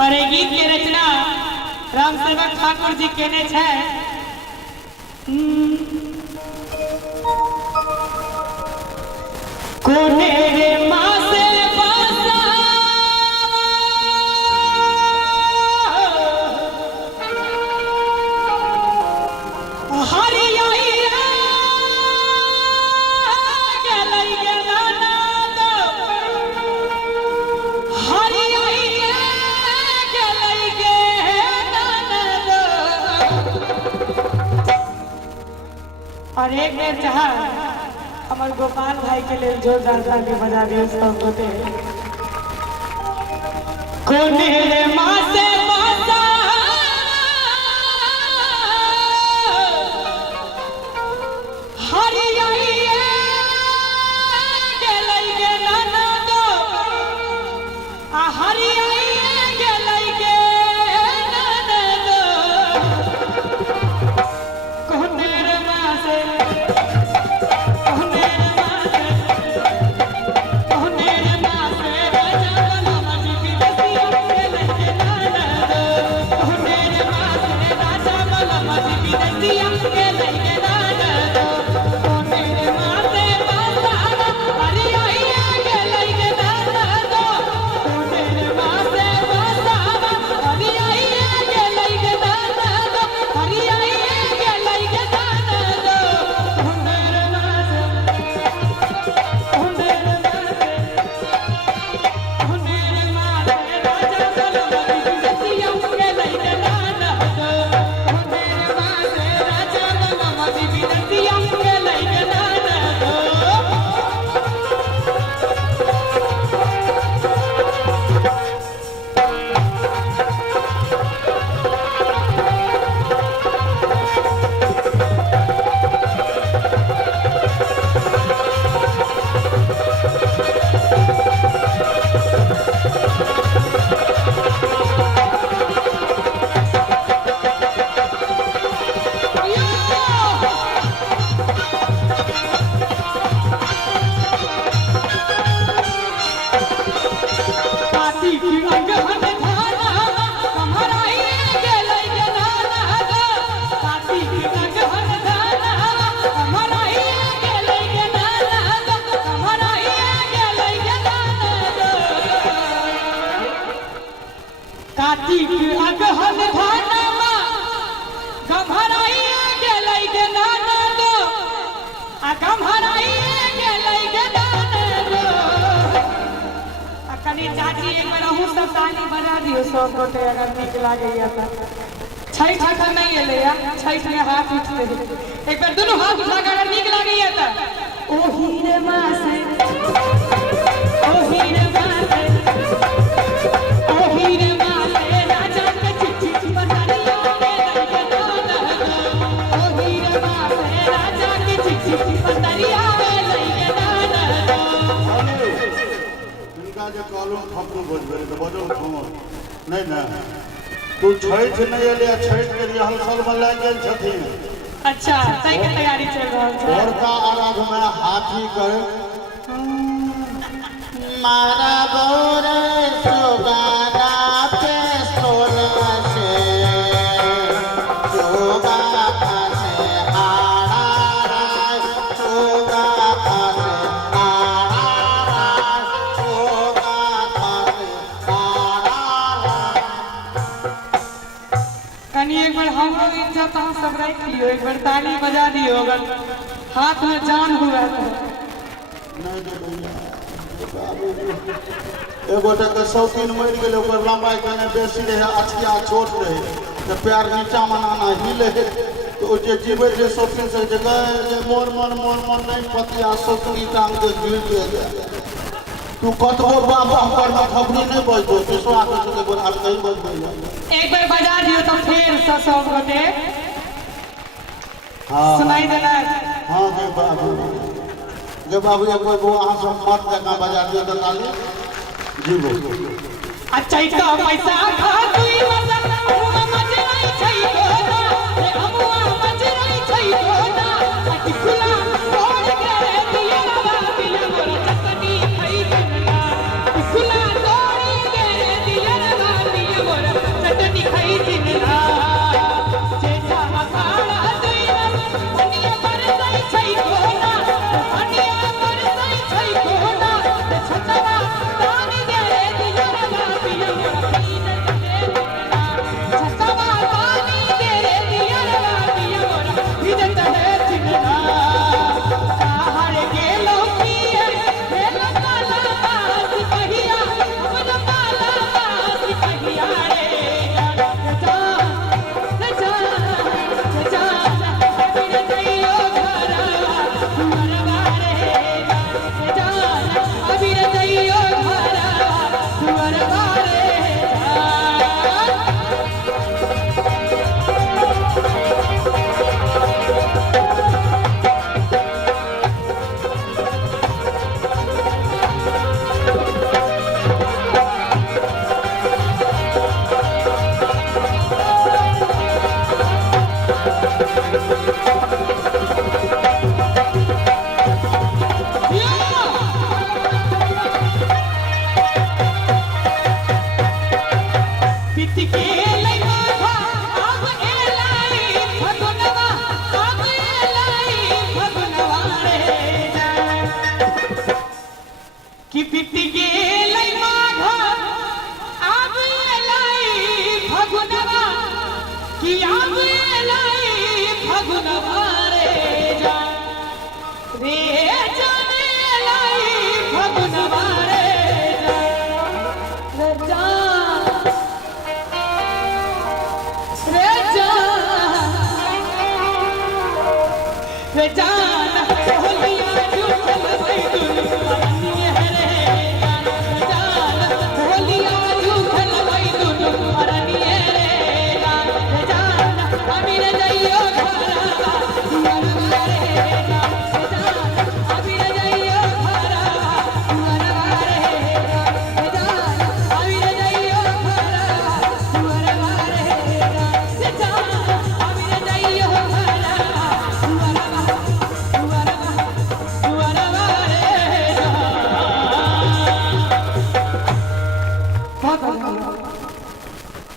और ये गीत के रचना राम सेवक ठाकुर जी केने छे। कोने रे माँ से बसा हरी आई गलई गलाना दो हरी आई गलई गलाना दो। और एक बेर जहाँ हमारे गोपाल भाई के लिए जोरदार ताली बजा दियो सब गोटे। कोने रे माँ से बसा हरी आई गलई गलाना दो हरी आई गलई गलाना दो। कोने रे माँ से कार्तिक अगहन धानमा गम्हराई गेलै गलाना दो गम्हराई गेलै गलाना दो। कनी चाची एक बार अहूँ सब ताली बजा दियो सब गोटे अगर नीक लागैया तो। छठ अखन नहीं एलै छठ में हाथ उठते एक बार दोनों हाथ उठा के अगर नीक लागैया तो ओ हीरे माँ से ओ हीरे माँ से ओ हीरे माँ से राजा के चिट्ठी पतरिया गेलै गलाना दो ओ हीरे माँ से राजा के चिट्ठी पतरिया गेलै गलाना दो। इनका जो कॉलम खपू बजबे तो बजो खमो नहीं ना तू छठ नहीं एले छठ के रिहर्सल में लग गेल छथिन। अच्छा तय के तैयारी चल रहा है। और का आराधना हाथी करे मारा बोरे सुगाना पे सोना से सुगा खासे आड़ा राय सुगा खासे आड़ा राय सुगा खासे आड़ा राय। कनी एक बार हमरो इज्जत हम सब रख लियो एक बार ताली बजा दियो अगर हाथ में जान हुआ तो। नहीं दे भैया एगो के शौकीन मर गेलै ओकर लंबाई कने बेसी रहे अछिया छोट रहे तो पैर नीचा मनाना हिले तो ओ जे जीवे जे शौकीन से जगह मोर मन नहीं पतिया शौकीन टांग के गिर गया तू कतबो बाबा पर में खबरी नहीं बजतो विश्वास के बोल आज नहीं बज गई एक बार बजा दियो तो फिर सब गोटे हां सुनाई देला। हां गे बाबू एक कोई वो अहाँ सब मत का बजा दियो तो ताली जीवो अच्छा इतना पैसा खा तुई मजा हुआ मजराई छै गोदा रे अमुआ मजराई छै गोदा अटिकुला छोड़ के दिया बाबा बिना मोर चटनी खाई बिना अटिकुला छोड़ के दिया बाबा बिना रे जाने लाई फगुनवा रे जान रे जान रे जान